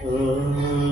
തത്തി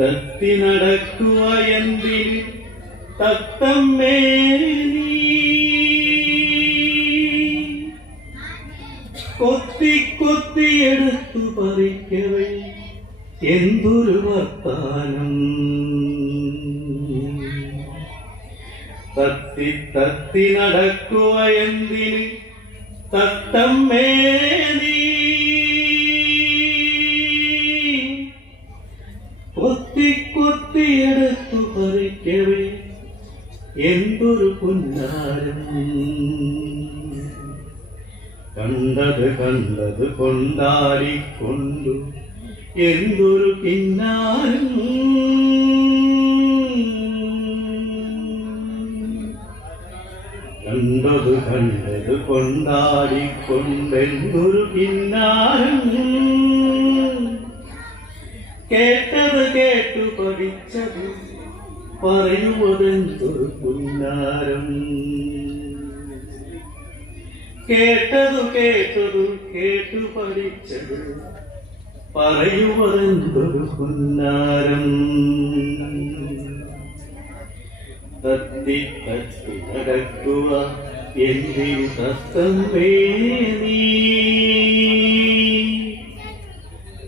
തത്തി നടക്കുക എന്തിന്? തത്തമ്മേ കൊത്തി കൊത്തി എടുത്തു പറിക്കവേ എന്തൊരു വർത്താനം. തത്തി തത്തി നടക്കുക എന്തിന്? തത്തമ്മേ നീ. എന്തൊരു പുന്നാരം കണ്ടത് കണ്ടത് കൊണ്ടാടിക്കൊണ്ടു എന്തൊരു പിന്നാരം. കണ്ടത് കണ്ടത് കൊണ്ടാടിക്കൊണ്ടെന്തൊരു പിന്നാരം. കേട്ടത് കേട്ടു പഠിച്ചത് പറയുവതെന്തൊരു കേട്ടതു കേട്ടതു കേട്ടു പഠിച്ചത് പറയുവതെന്തൊരു പുന്നാരം തത്തി തത്തി നടക്കുക എന്തിനു തത്തം നീ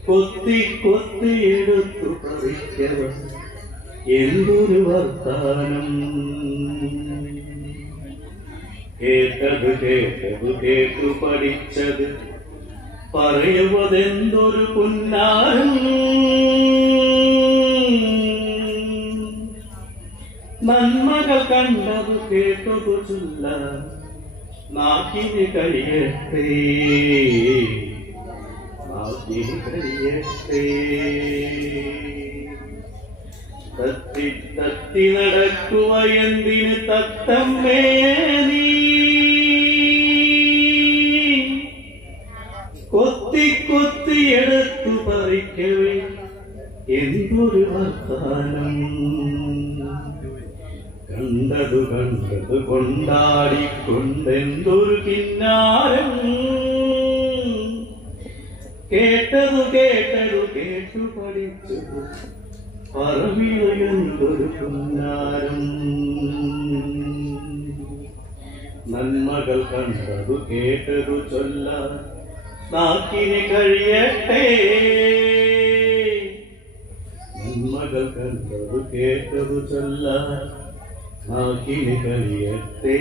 കൊത്തി കൊത്തി എടുത്തു പറിക്കവൻ എന്തൊരു വർത്താനം? കേട്ടത് കേട്ടത് കേട്ടു പഠിച്ചത് പറയുവതെന്തൊരു പുന്നാരം? നന്മകൾ കണ്ടത് കേട്ടതു ചൊല്ല നാക്കിന് കഴിയട്ടെ. നാക്കിന് കഴിയട്ടെ. തത്തി തത്തി നടക്കുക എന്തിന് തത്തമ്മേ നീ? കൊത്തി കൊത്തി എടുത്തു പറിക്കവേ എന്തൊരു വർത്താനം? കണ്ടതു കണ്ടത് കൊണ്ടാടിക്കൊണ്ടെന്തൊരു കിന്നാരം? കേട്ടതു കേട്ടതു കേട്ടു പഠിച്ചതു നന്മകൾ കണ്ടതു കേട്ടതു ചൊല്ല നാക്കിന് കഴിയട്ടെ. നന്മകൾ കണ്ടതു കേട്ടതു ചൊല്ല നാക്കിന് കഴിയട്ടെ.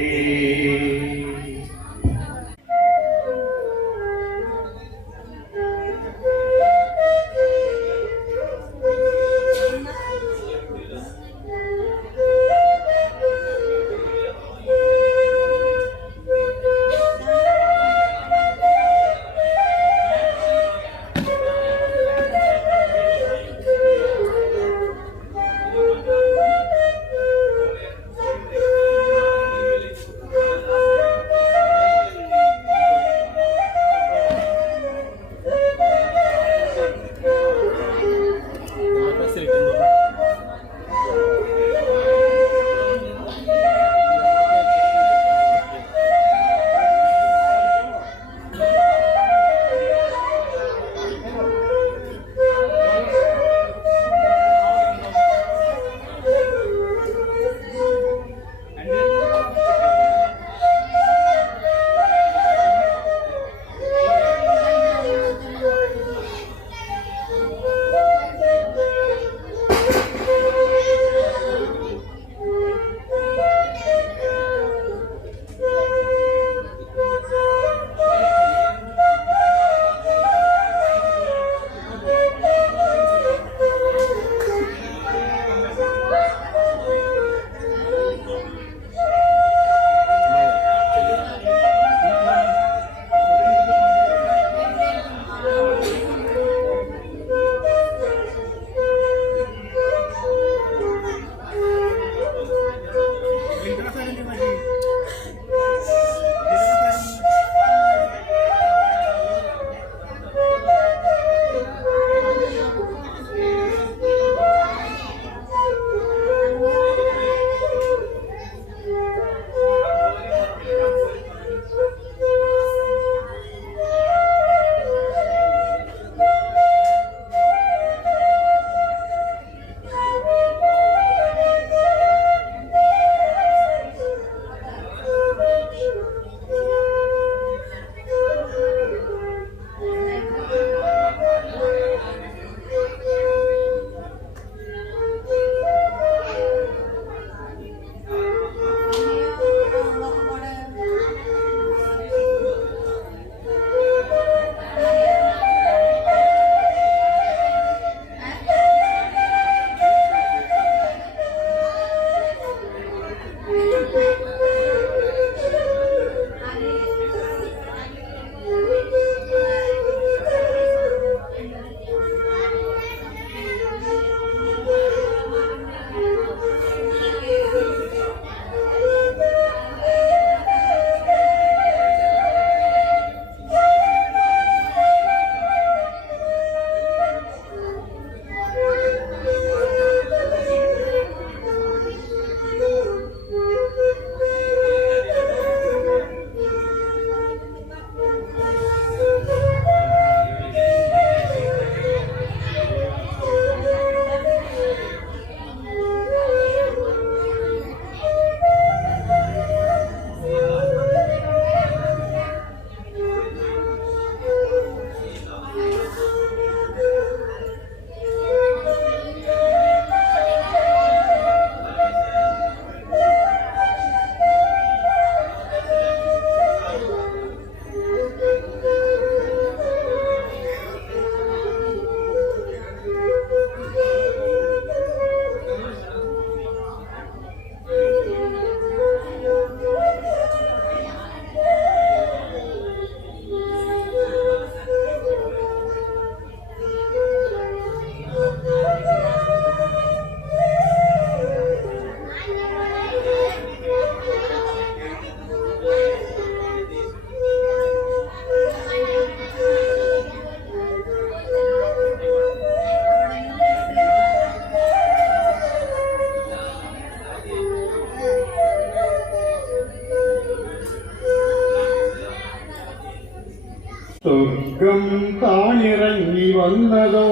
സ്വർഗം കാണിറങ്ങി വന്നതോ?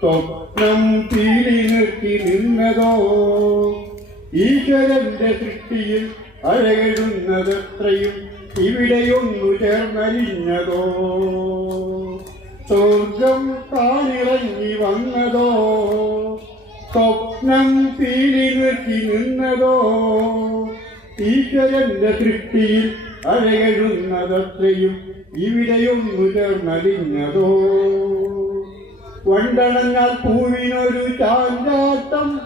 സ്വപ്നം തീരി നിർത്തി നിന്നതോ? ഈശ്വരന്റെ സൃഷ്ടിയിൽ അഴകിടുന്നതത്രയും ഇവിടെയൊന്നു ചേർന്നലിഞ്ഞതോ സ്വർഗം കാണിറങ്ങി വന്നതോ? സ്വപ്നം തീരി നിർത്തി നിന്നതോ? ഈശ്വരന്റെ സൃഷ്ടിയിൽ അഴകെഴുന്നതത്രയും ഇവിടെയൊന്നു ചേർന്നലിഞ്ഞതോ വണ്ടണഞ്ഞാൽ പൂവിനൊരു ചാഞ്ചാട്ടം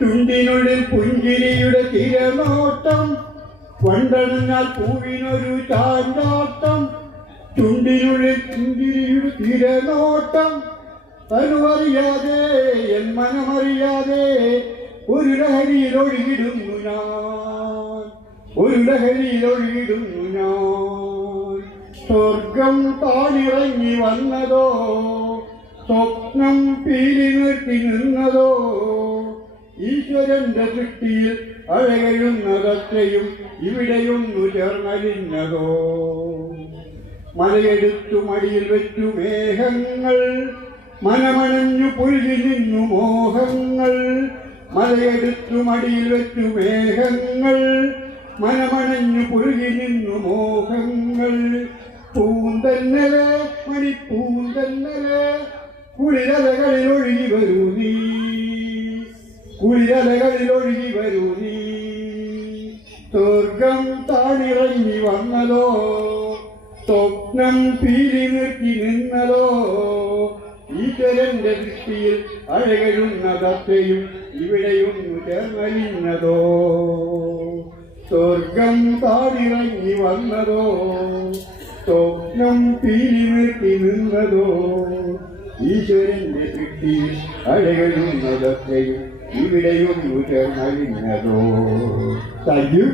ചുണ്ടിനുള്ളിൽ പുഞ്ചിരിയുടെ തിരനോട്ടം. വണ്ടണഞ്ഞാൽ പൂവിനൊരു ചാഞ്ചാട്ടം ചുണ്ടിനുള്ളിൽ പുഞ്ചിരിയുടെ തിരനോട്ടം. അനുവറിയാതെ എൻ മനമറിയാതെ ഒരു ലഹരിയിൽ ഒഴുകിടുന്നു ഞാൻ. ഒരു ലഹരിയിൽ ഒഴുകിടുന്നു ഞാൻ. സ്വർഗം താനിറങ്ങി വന്നതോ? സ്വപ്നം പീലി നിർത്തി നിന്നതോ? ഈശ്വരന്റെ സൃഷ്ടിയിൽ അഴകഴുന്നതത്രയും ഇവിടെയൊന്നു ചേർന്നലിഞ്ഞതോ മലയെടുത്തു മടിയിൽ വെച്ചു മേഘങ്ങൾ മനമണഞ്ഞു പുഴുകി നിന്നു മോഹങ്ങൾ. മലയെടുത്തു മടിയിൽ വെച്ചു മേഘങ്ങൾ മനമണഞ്ഞു പുഴുകി നിന്നു മോഹങ്ങൾ. പൂന്തന്നലെ മണി പൂന്തന്നലെ കുളിരലകളിൽ ഒഴുകി വരൂ നീ. കുളിരലകളിൽ ഒഴുകി വരൂ നീ. സ്വർഗം താണിറങ്ങി വന്നതോ? സ്വപ്നം പീലി നിർത്തി നിന്നതോ? ഈശ്വരന്റെ ദൃഷ്ടിയിൽ അഴകഴുന്നതത്തെയും ഇവിടെയൊന്നു ചേർന്നലിഞ്ഞതോ സ്വർഗം താണിറങ്ങി വന്നതോ? സ്വപ്നം പീലി നിർത്തി നിന്നതോ? ഈശ്വരന്റെ കിട്ടി അഴകഴുന്നതത്തെയും ഇവിടെയൊന്നു ചേർന്നലിഞ്ഞതോ താങ്ക് യു